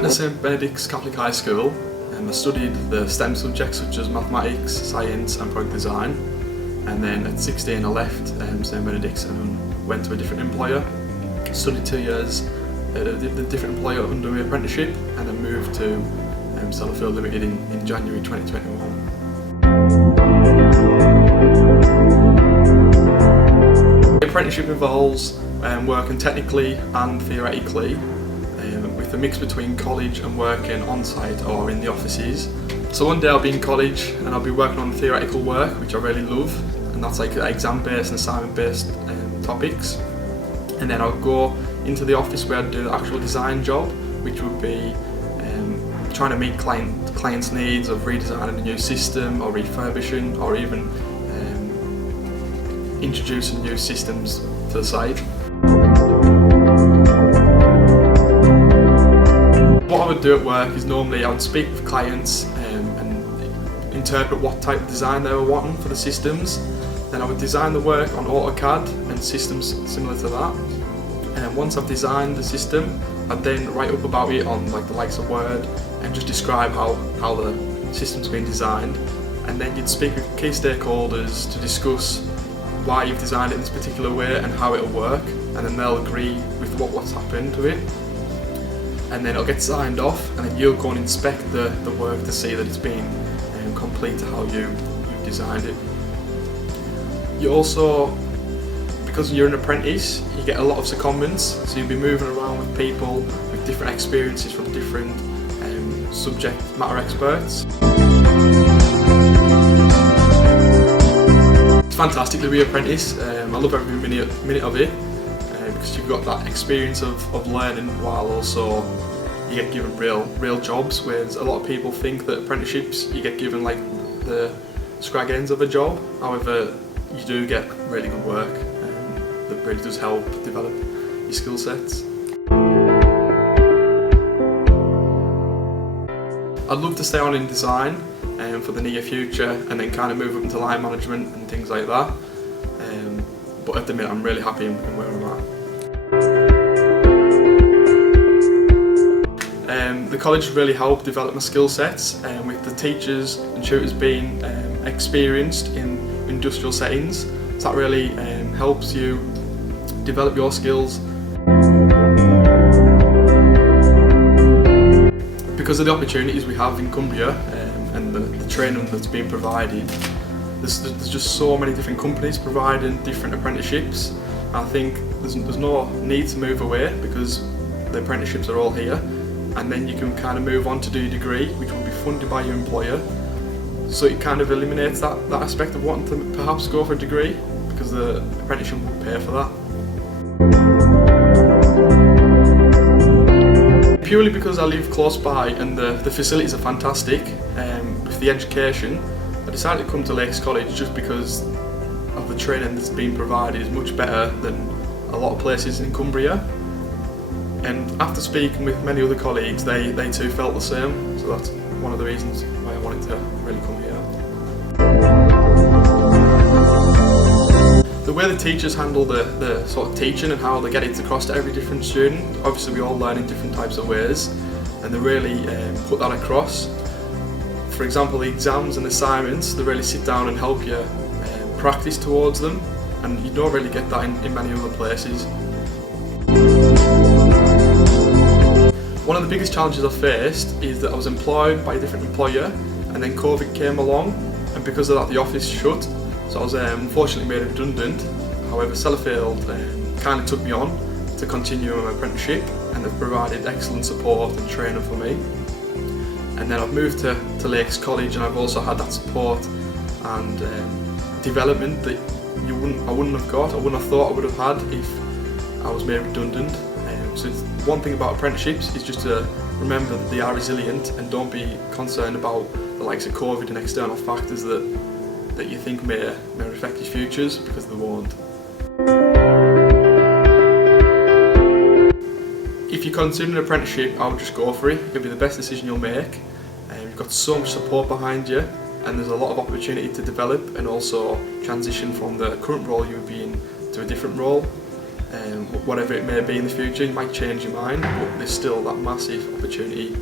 went to St Benedict's Catholic High School and I studied the STEM subjects such as mathematics, science and product design, and then at 16 I left St Benedict's and went to a different employer, studied 2 years at a different employer under my apprenticeship, and then moved to Sellafield Limited in January 2021. The apprenticeship involves working technically and theoretically, with a mix between college and working on site or in the offices. So one day I'll be in college and I'll be working on theoretical work, which I really love, and that's like exam-based and assignment-based topics. And then I'll go into the office where I'd do the actual design job, which would be trying to meet clients' needs of redesigning a new system or refurbishing or even introducing new systems to the site. What I would do at work is normally I would speak with clients and interpret what type of design they were wanting for the systems. Then I would design the work on AutoCAD and systems similar to that. And once I've designed the system, I'd then write up about it on like the likes of Word and just describe how the system's been designed. And then you'd speak with key stakeholders to discuss why you've designed it in this particular way and how it'll work, and then they'll agree with what's happened to it. And then it'll get signed off, and then you'll go and inspect the work to see that it's been complete to how you've designed it. You also, because you're an apprentice, you get a lot of secondments, so you'll be moving around with people with different experiences from different subject matter experts. It's fantastic to be an apprentice. I love every minute of it because you've got that experience of learning while also you get given real jobs, whereas a lot of people think that apprenticeships you get given like the scrag ends of a job. However, you do get really good work that really does help develop your skill sets. I'd love to stay on in design for the near future and then kind of move up into line management and things like that. But at the minute I'm really happy in where I'm at. The college really helped develop my skill sets with the teachers and tutors being experienced in industrial settings. So that really helps you develop your skills. Because of the opportunities we have in Cumbria and the training that's being provided, there's just so many different companies providing different apprenticeships. I think there's no need to move away because the apprenticeships are all here, and then you can kind of move on to do your degree, which will be funded by your employer. So it kind of eliminates that aspect of wanting to perhaps go for a degree because the apprenticeship will pay for that. Purely because I live close by and the facilities are fantastic with the education, I decided to come to Lakes College just because of the training that's been provided is much better than a lot of places in Cumbria. And after speaking with many other colleagues, they too felt the same, so that's one of the reasons why I wanted to really come here. The way the teachers handle the sort of teaching and how they get it across to every different student, obviously we all learn in different types of ways, and they really put that across. For example, the exams and assignments, they really sit down and help you practice towards them, and you don't really get that in many other places. One of the biggest challenges I faced is that I was employed by a different employer, and then COVID came along, and because of that the office shut. So I was unfortunately made redundant. However, Sellafield kind of took me on to continue my apprenticeship, and they've provided excellent support and training for me. And then I've moved to Lakes College, and I've also had that support and development that I wouldn't have got, I wouldn't have thought I would have had if I was made redundant. So one thing about apprenticeships is just to remember that they are resilient and don't be concerned about the likes of COVID and external factors that you think may affect your futures, because they won't. If you're considering an apprenticeship, I would just go for it. It'll be the best decision you'll make. You've got so much support behind you, and there's a lot of opportunity to develop and also transition from the current role you would be in to a different role. whatever it may be in the future. You might change your mind, but there's still that massive opportunity